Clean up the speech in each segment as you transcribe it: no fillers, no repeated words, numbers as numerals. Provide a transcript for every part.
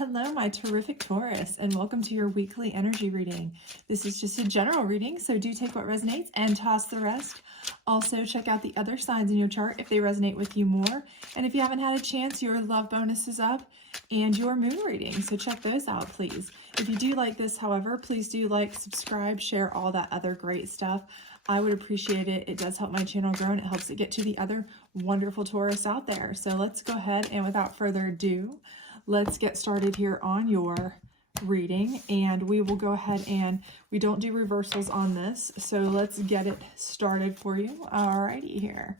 Hello, my terrific Taurus, and welcome to your weekly energy reading. This is just a general reading, so do take what resonates and toss the rest. Also, check out the other signs in your chart if they resonate with you more. And if you haven't had a chance, your love bonus is up and your moon reading, so check those out, please. If you do like this, however, please do like, subscribe, share all that other great stuff. I would appreciate it. It does help my channel grow, and it helps it get to the other wonderful Taurus out there. So let's go ahead and without further ado, let's get started here on your reading, and we will go ahead and we don't do reversals on this, so let's get it started for you. Alrighty here.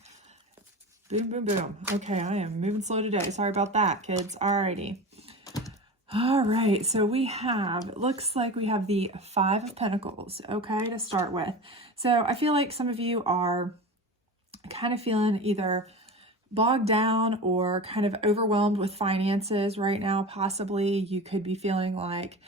Boom, boom, boom. Okay, I am moving slow today. Sorry about that, kids. Alrighty. All right, so we have, looks like we have the Five of Pentacles, okay, to start with. So I feel like some of you are kind of feeling either bogged down or kind of overwhelmed with finances right now. Possibly you could be feeling like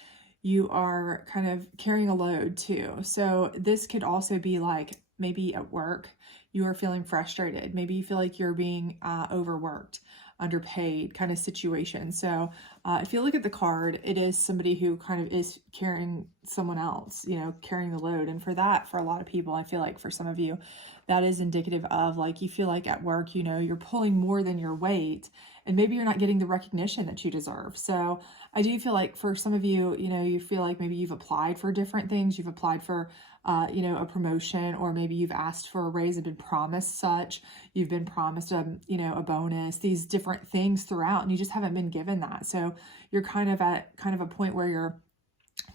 you are kind of carrying a load too. So this could also be like maybe at work you are feeling frustrated. Maybe you feel like you're being overworked, underpaid kind of situation. So if you look at the card, it is somebody who kind of is carrying someone else, you know, carrying the load. And for that, for a lot of people, I feel like for some of you, that is indicative of like you feel like at work, you know, you're pulling more than your weight, and maybe you're not getting the recognition that you deserve. So I do feel like for some of you, you know, you feel like maybe you've applied for different things. You've applied for, you know, a promotion, or maybe you've asked for a raise and been promised such. You've been promised you know, a bonus, these different things throughout, and you just haven't been given that. So you're kind of at kind of a point where you're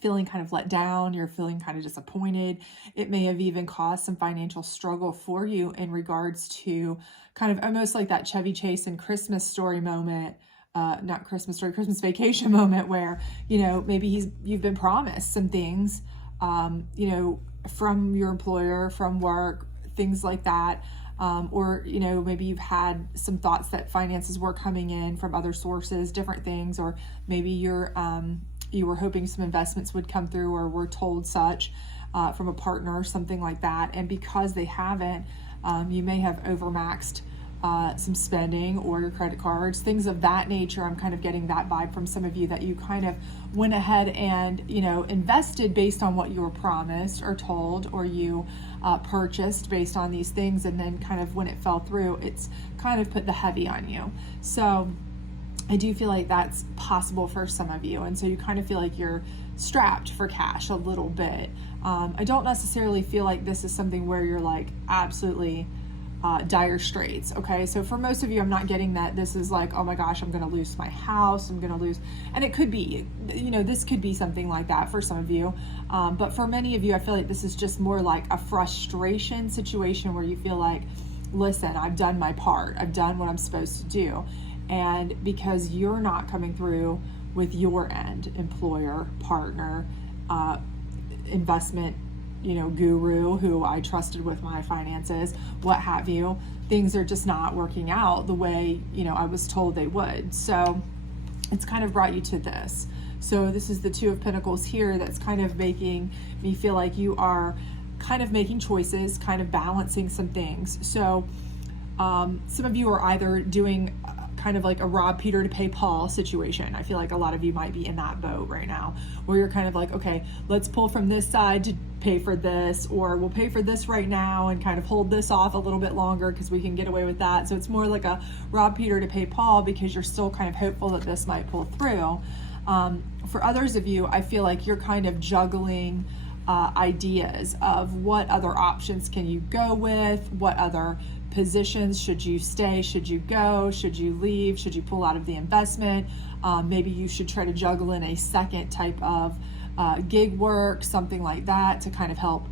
feeling kind of let down, you're feeling kind of disappointed. It may have even caused some financial struggle for you in regards to kind of almost like that Chevy Chase and Christmas Story moment, not Christmas Story, Christmas Vacation moment, where, you know, maybe you've been promised some things, you know, from your employer, from work, things like that. Or, you know, maybe you've had some thoughts that finances were coming in from other sources, different things, or maybe you were hoping some investments would come through, or were told such from a partner or something like that. And because they haven't, you may have overmaxed some spending or your credit cards, things of that nature. I'm kind of getting that vibe from some of you, that you kind of went ahead and, you know, invested based on what you were promised or told, or you purchased based on these things. And then kind of when it fell through, it's kind of put the heavy on you. So I do feel like that's possible for some of you. And so you kind of feel like you're strapped for cash a little bit. I don't necessarily feel like this is something where you're like absolutely dire straits. Okay. So for most of you, I'm not getting that this is like, oh my gosh, I'm going to lose my house. I'm going to lose. And it could be, you know, this could be something like that for some of you. But for many of you, I feel like this is just more like a frustration situation where you feel like, listen, I've done my part. I've done what I'm supposed to do. And because you're not coming through with your end, employer, partner, investment, you know, guru who I trusted with my finances, what have you, things are just not working out the way, you know, I was told they would. So it's kind of brought you to this. So this is the Two of Pentacles here that's kind of making me feel like you are kind of making choices, kind of balancing some things. So some of you are either doing kind of like a rob Peter to pay Paul situation. I feel like a lot of you might be in that boat right now, where you're kind of like, okay, let's pull from this side to pay for this, or we'll pay for this right now and kind of hold this off a little bit longer because we can get away with that. So it's more like a rob Peter to pay Paul, because you're still kind of hopeful that this might pull through. For others of you, I feel like you're kind of juggling ideas of what other options can you go with, what other positions should you stay, should you go, should you leave, should you pull out of the investment. Maybe you should try to juggle in a second type of gig work, something like that, to kind of help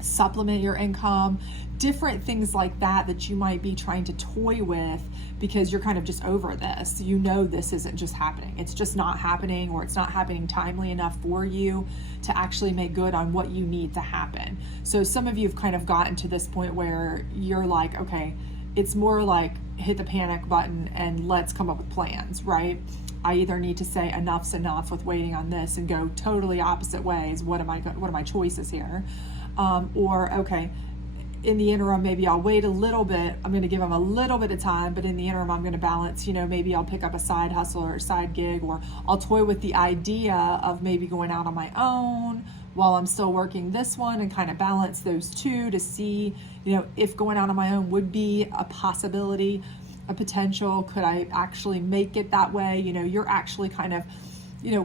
supplement your income. Different things like that that you might be trying to toy with, because you're kind of just over this. You know, this isn't just happening. It's just not happening, or it's not happening timely enough for you to actually make good on what you need to happen. So some of you have kind of gotten to this point where you're like, okay, it's more like hit the panic button and let's come up with plans, right? I either need to say enough's enough with waiting on this and go totally opposite ways. What are my choices here? Or, okay, in the interim, maybe I'll wait a little bit. I'm going to give them a little bit of time, but in the interim, I'm going to balance, maybe I'll pick up a side hustle or a side gig, or I'll toy with the idea of maybe going out on my own while I'm still working this one, and kind of balance those two to see, if going out on my own would be a possibility, a potential. Could I actually make it that way? You're actually kind of,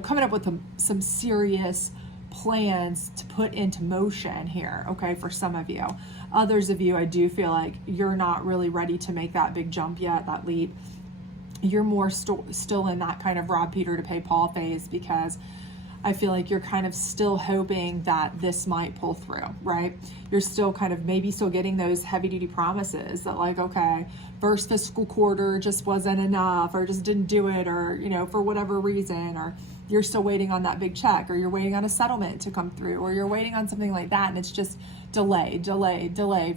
coming up with some serious plans to put into motion here, okay, for some of you. Others of you, I do feel like you're not really ready to make that big jump yet, that leap. You're more still in that kind of rob Peter to pay Paul phase, because I feel like you're kind of still hoping that this might pull through, right? You're still kind of maybe still getting those heavy duty promises that, like, okay, first fiscal quarter just wasn't enough, or just didn't do it, or, for whatever reason, or you're still waiting on that big check, or you're waiting on a settlement to come through, or you're waiting on something like that, and it's just delayed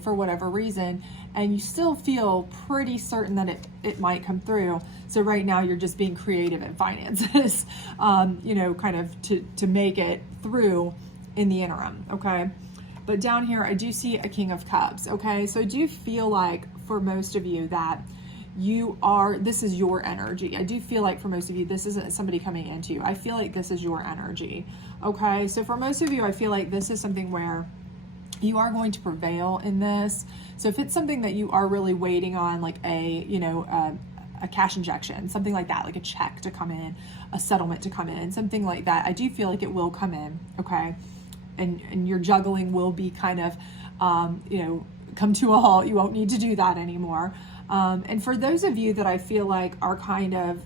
for whatever reason, and you still feel pretty certain that it might come through. So right now you're just being creative in finances, kind of to make it through in the interim, okay? But down here, I do see a King of Cups, okay? So I do feel like for most of you that this is your energy. I do feel like for most of you, this isn't somebody coming into you. I feel like this is your energy, okay? So for most of you, I feel like this is something where you are going to prevail in this. So if it's something that you are really waiting on, like a cash injection, something like that, like a check to come in, a settlement to come in, something like that, I do feel like it will come in, okay? And your juggling will be kind of, come to a halt. You won't need to do that anymore. And for those of you that I feel like are kind of,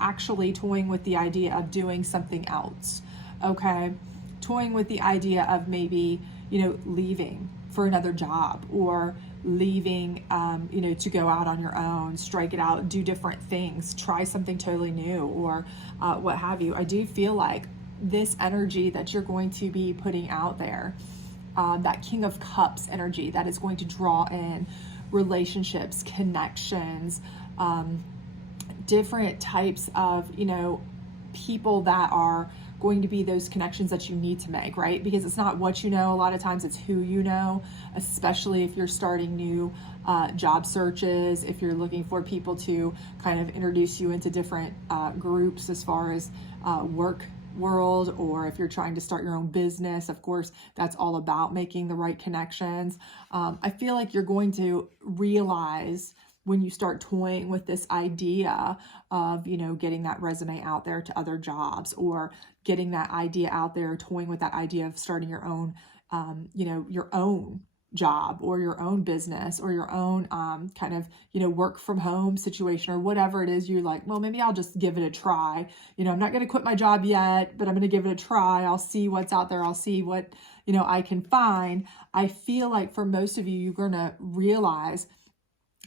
actually toying with the idea of doing something else, okay? Toying with the idea of maybe, leaving for another job, or leaving, to go out on your own, strike it out, do different things, try something totally new, or what have you. I do feel like this energy that you're going to be putting out there, that King of Cups energy that is going to draw in relationships, connections, different types of, people that are going to be those connections that you need to make, right? Because it's not what you know, a lot of times it's who you know, especially if you're starting new job searches, if you're looking for people to kind of introduce you into different groups as far as work world, or if you're trying to start your own business. Of course, that's all about making the right connections. I feel like you're going to realize when you start toying with this idea of, getting that resume out there to other jobs, or getting that idea out there, toying with that idea of starting your own, your own job, or your own business, or your own kind of, work from home situation, or whatever it is, you're like, well, maybe I'll just give it a try. I'm not going to quit my job yet, but I'm going to give it a try. I'll see what's out there. I'll see what, I can find. I feel like for most of you, you're going to realize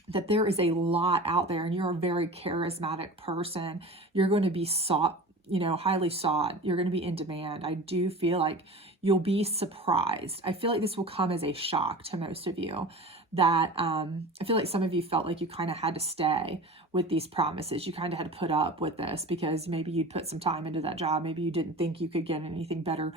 that there is a lot out there, and you're a very charismatic person. You're going to be sought, highly sought. You're going to be in demand. I do feel like you'll be surprised. I feel like this will come as a shock to most of you, that I feel like some of you felt like you kind of had to stay with these promises. You kind of had to put up with this because maybe you'd put some time into that job. Maybe you didn't think you could get anything better,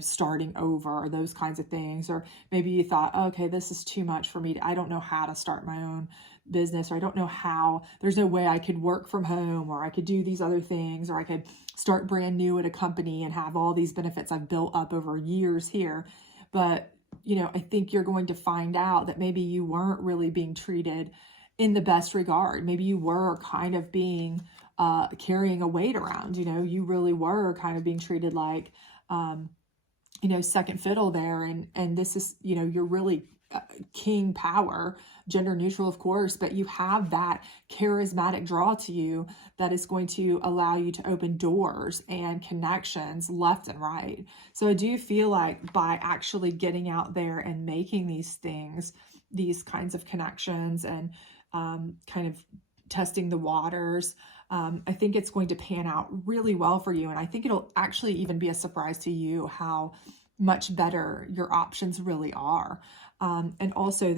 starting over, or those kinds of things. Or maybe you thought, oh, okay, this is too much for me. I don't know how to start my own business, or I don't know how, there's no way I could work from home, or I could do these other things, or I could start brand new at a company and have all these benefits I've built up over years here. But I think you're going to find out that maybe you weren't really being treated in the best regard. Maybe you were kind of being, carrying a weight around, you really were kind of being treated like, second fiddle there. And this is, you're really king power, gender neutral, of course, but you have that charismatic draw to you that is going to allow you to open doors and connections left and right. So I do feel like by actually getting out there and making these things, these kinds of connections, and kind of testing the waters, I think it's going to pan out really well for you. And I think it'll actually even be a surprise to you how much better your options really are. And also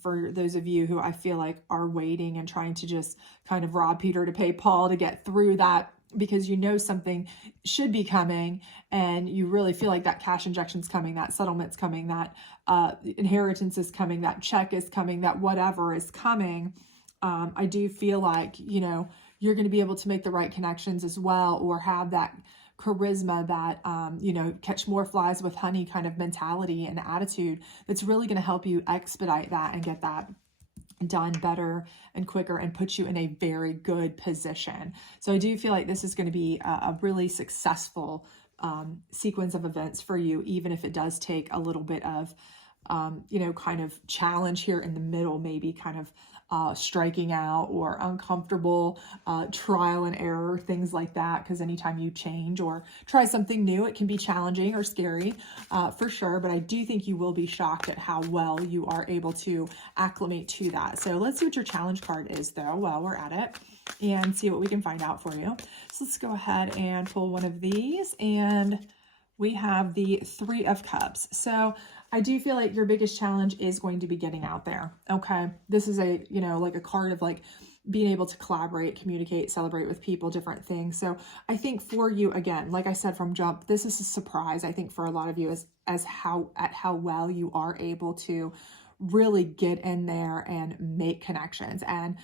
for those of you who I feel like are waiting and trying to just kind of rob Peter to pay Paul to get through that because you know something should be coming, and you really feel like that cash injection's coming, that settlement's coming, that inheritance is coming, that check is coming, that whatever is coming. I do feel like, you know, you're going to be able to make the right connections as well, or have that charisma, that, you know, catch more flies with honey kind of mentality and attitude that's really going to help you expedite that and get that done better and quicker and put you in a very good position. So I do feel like this is going to be a really successful sequence of events for you, even if it does take a little bit of, you know, kind of challenge here in the middle, maybe kind of striking out or uncomfortable trial and error, things like that. Because anytime you change or try something new, it can be challenging or scary for sure. But I do think you will be shocked at how well you are able to acclimate to that. So let's see what your challenge card is, though, while we're at it, and see what we can find out for you. So let's go ahead and pull one of these, and we have the Three of Cups. So I do feel like your biggest challenge is going to be getting out there. Okay. This is a, you know, like a card of like being able to collaborate, communicate, celebrate with people, different things. So I think for you, again, like I said from jump, this is a surprise, I think, for a lot of you, as how well you are able to really get in there and make connections and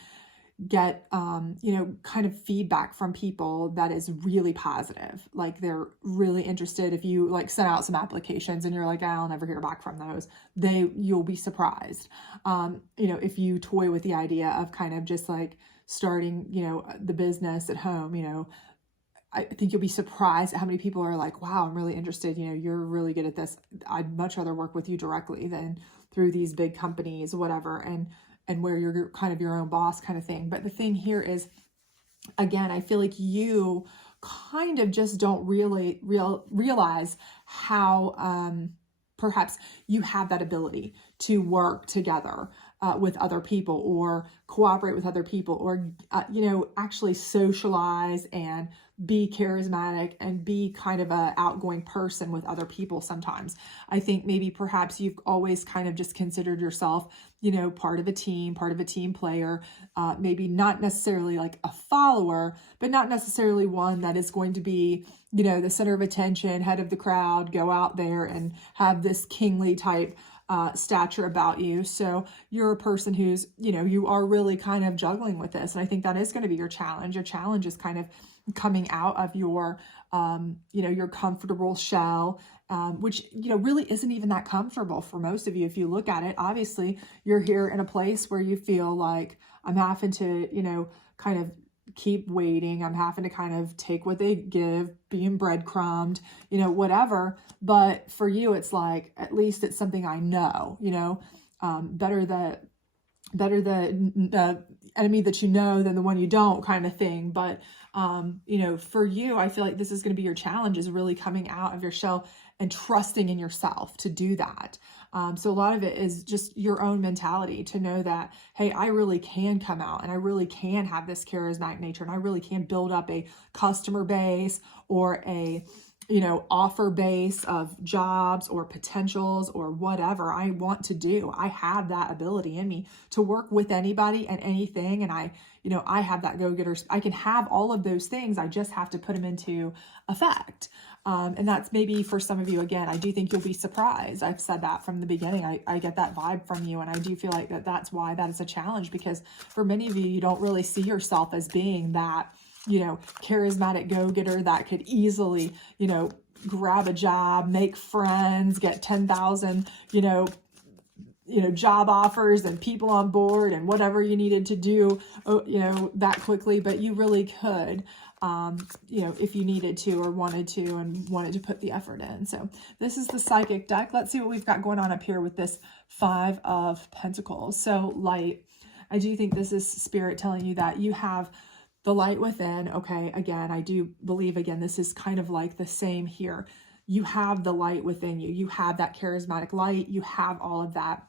get, you know, kind of feedback from people that is really positive. Like they're really interested. If you like send out some applications and you're like, I'll never hear back from those, you'll be surprised. You know, if you toy with the idea of kind of just like starting, you know, the business at home, you know, I think you'll be surprised at how many people are like, wow, I'm really interested. You know, you're really good at this. I'd much rather work with you directly than through these big companies, whatever. And where you're kind of your own boss kind of thing. But the thing here is, again, I feel like you kind of just don't really realize how perhaps you have that ability to work together with other people, or cooperate with other people, or, you know, actually socialize and be charismatic and be kind of a outgoing person with other people sometimes. I think maybe perhaps you've always kind of just considered yourself, you know, part of a team player, maybe not necessarily like a follower, but not necessarily one that is going to be, you know, the center of attention, head of the crowd, go out there and have this kingly type stature about you. So you're a person who's, you know, you are really kind of juggling with this. And I think that is going to be your challenge. Your challenge is kind of coming out of your, you know, your comfortable shell, which, you know, really isn't even that comfortable for most of you. If you look at it, obviously you're here in a place where you feel like, I'm having to, you know, kind of keep waiting. I'm having to kind of take what they give, being breadcrumbed, you know, whatever. But for you, it's like, at least it's something I know, you know, better the enemy that you know than the one you don't, kind of thing. But, you know, for you, I feel like this is going to be your challenge, is really coming out of your shell and trusting in yourself to do that. So a lot of it is just your own mentality to know that, hey, I really can come out and I really can have this charismatic nature, and I really can build up a customer base or a, you know, offer base of jobs or potentials or whatever I want to do. I have that ability in me to work with anybody and anything. And I, you know, I have that go-getter. I can have all of those things. I just have to put them into effect. And that's maybe for some of you, again, I do think you'll be surprised. I've said that from the beginning. I get that vibe from you. And I do feel like that's why that is a challenge, because for many of you, you don't really see yourself as being that, you know, charismatic go-getter that could easily, you know, grab a job, make friends, get 10,000, you know, job offers and people on board and whatever you needed to do, you know, that quickly. But you really could, you know, if you needed to or wanted to and wanted to put the effort in. So this is the psychic deck. Let's see what we've got going on up here with this Five of Pentacles. So light, I do think this is Spirit telling you that you have the light within. Okay, again, I do believe, again, this is kind of like the same here. You have the light within you. You have that charismatic light. You have all of that.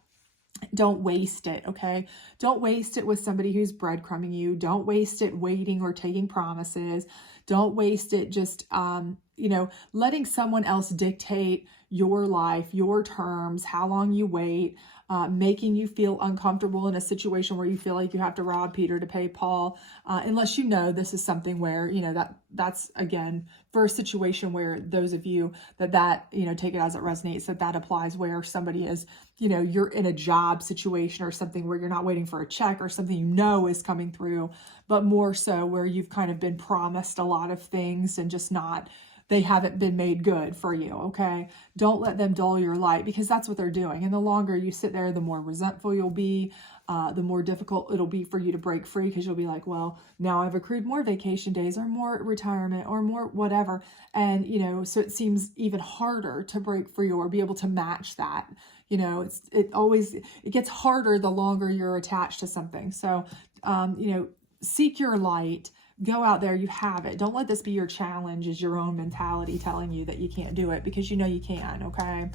Don't waste it, okay? Don't waste it with somebody who's breadcrumbing you. Don't waste it waiting or taking promises. Don't waste it just, letting someone else dictate your life, your terms, how long you wait, making you feel uncomfortable in a situation where you feel like you have to rob Peter to pay Paul, unless this is something where, that's again, for a situation where those of you that take it as it resonates, that applies where somebody is, you're in a job situation or something where you're not waiting for a check or something is coming through, but more so where you've kind of been promised a lot of things and just they haven't been made good for you, okay? Don't let them dull your light, because that's what they're doing. And the longer you sit there, the more resentful you'll be, the more difficult it'll be for you to break free, because you'll be like, well, now I've accrued more vacation days or more retirement or more whatever. And, so it seems even harder to break free or be able to match that. It gets harder the longer you're attached to something. So, seek your light. Go out there, you have it. Don't let this be your challenge, is your own mentality telling you that you can't do it, because you can, okay?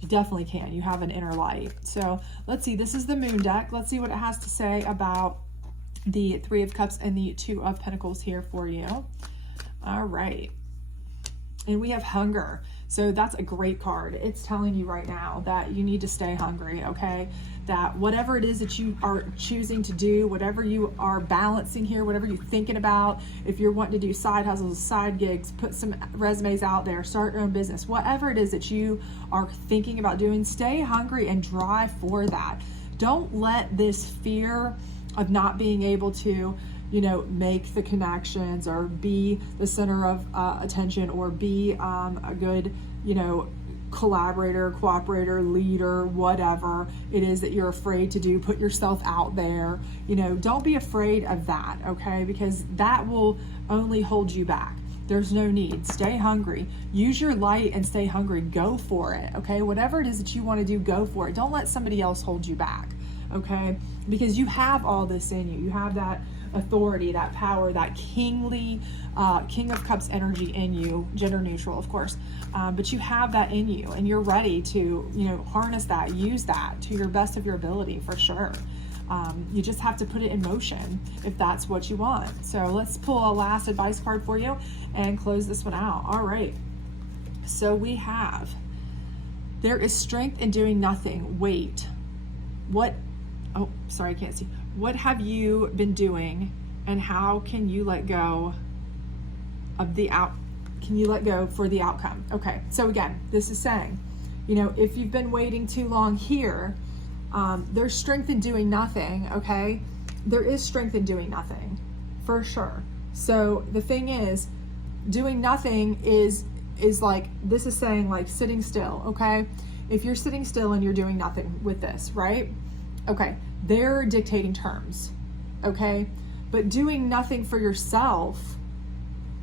You definitely can. You have an inner light. So let's see, this is the Moon deck. Let's see what it has to say about the Three of Cups and the Two of Pentacles here for you. All right. And we have Hunger. So that's a great card. It's telling you right now that you need to stay hungry, okay? That whatever it is that you are choosing to do, whatever you are balancing here, whatever you're thinking about, if you're wanting to do side hustles, side gigs, put some resumes out there, start your own business, whatever it is that you are thinking about doing, stay hungry and drive for that. Don't let this fear of not being able to make the connections or be the center of attention or be a good, collaborator, cooperator, leader, whatever it is that you're afraid to do. Put yourself out there. Don't be afraid of that, okay? Because that will only hold you back. There's no need. Stay hungry. Use your light and stay hungry. Go for it, okay? Whatever it is that you want to do, go for it. Don't let somebody else hold you back, okay? Because you have all this in you. You have that authority, that power, that kingly, King of Cups energy in you, gender neutral, of course. But you have that in you, and you're ready to, harness that, use that to your best of your ability, for sure. You just have to put it in motion if that's what you want. So let's pull a last advice card for you and close this one out. All right. So we have, there is strength in doing nothing. Wait, what? Oh, sorry, I can't see. What have you been doing, and how can you let go of can you let go for the outcome? Okay, so again, this is saying, if you've been waiting too long here, there's strength in doing nothing, okay? There is strength in doing nothing, for sure. So the thing is, doing nothing is like, this is saying like sitting still, okay? If you're sitting still and you're doing nothing with this, right? Okay, they're dictating terms, okay? But doing nothing for yourself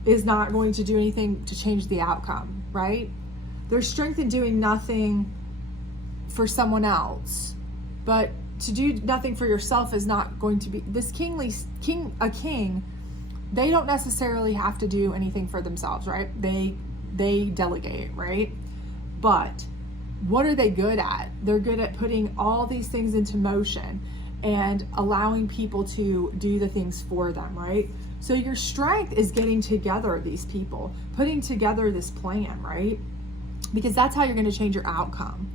is not going to do anything to change the outcome, right? There's strength in doing nothing for someone else, but to do nothing for yourself is not going to be, this king, they don't necessarily have to do anything for themselves, right? They delegate, right? But what are they good at? They're good at putting all these things into motion and allowing people to do the things for them, right? So your strength is getting together these people, putting together this plan, right? Because that's how you're going to change your outcome.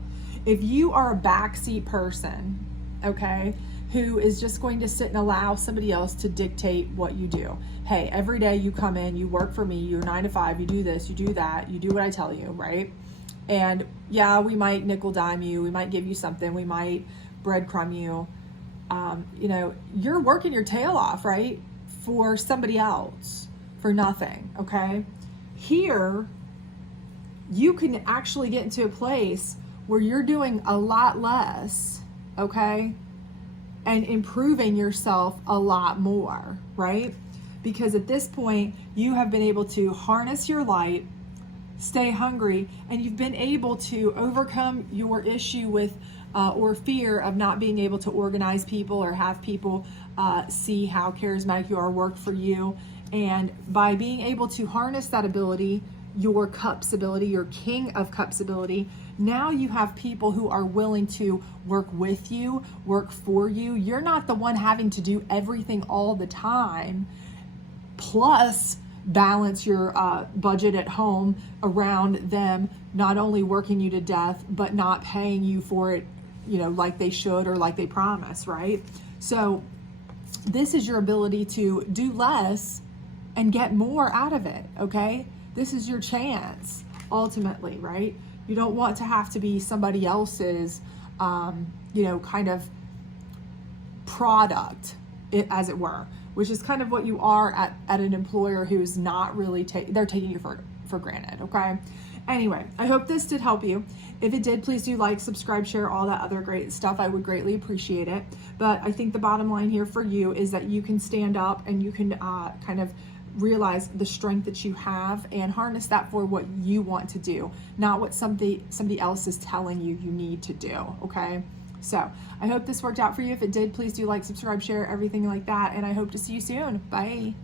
If you are a backseat person, okay, who is just going to sit and allow somebody else to dictate what you do. Hey, every day you come in, you work for me, you're 9 to 5, you do this, you do that, you do what I tell you, right? And yeah, we might nickel dime you, we might give you something, we might breadcrumb you. You're working your tail off, right? For somebody else, for nothing, okay? Here, you can actually get into a place where you're doing a lot less, okay? And improving yourself a lot more, right? Because at this point, you have been able to harness your light, stay hungry, and you've been able to overcome your issue with or fear of not being able to organize people or have people see how charismatic you are, work for you. And by being able to harness that ability, your cups ability, your King of Cups ability, now you have people who are willing to work with you, work for you. You're not the one having to do everything all the time. Plus, balance your budget at home around them not only working you to death, but not paying you for it, you know, like they should or like they promise, right? So this is your ability to do less and get more out of it, okay? This is your chance, ultimately, right? You don't want to have to be somebody else's, you know, kind of product, as it were, which is kind of what you are at an employer who's not really, they're taking you for granted, okay? Anyway, I hope this did help you. If it did, please do like, subscribe, share, all that other great stuff. I would greatly appreciate it. But I think the bottom line here for you is that you can stand up and you can kind of realize the strength that you have and harness that for what you want to do, not what somebody else is telling you you need to do, okay? So I hope this worked out for you. If it did, please do like, subscribe, share, everything like that. And I hope to see you soon. Bye.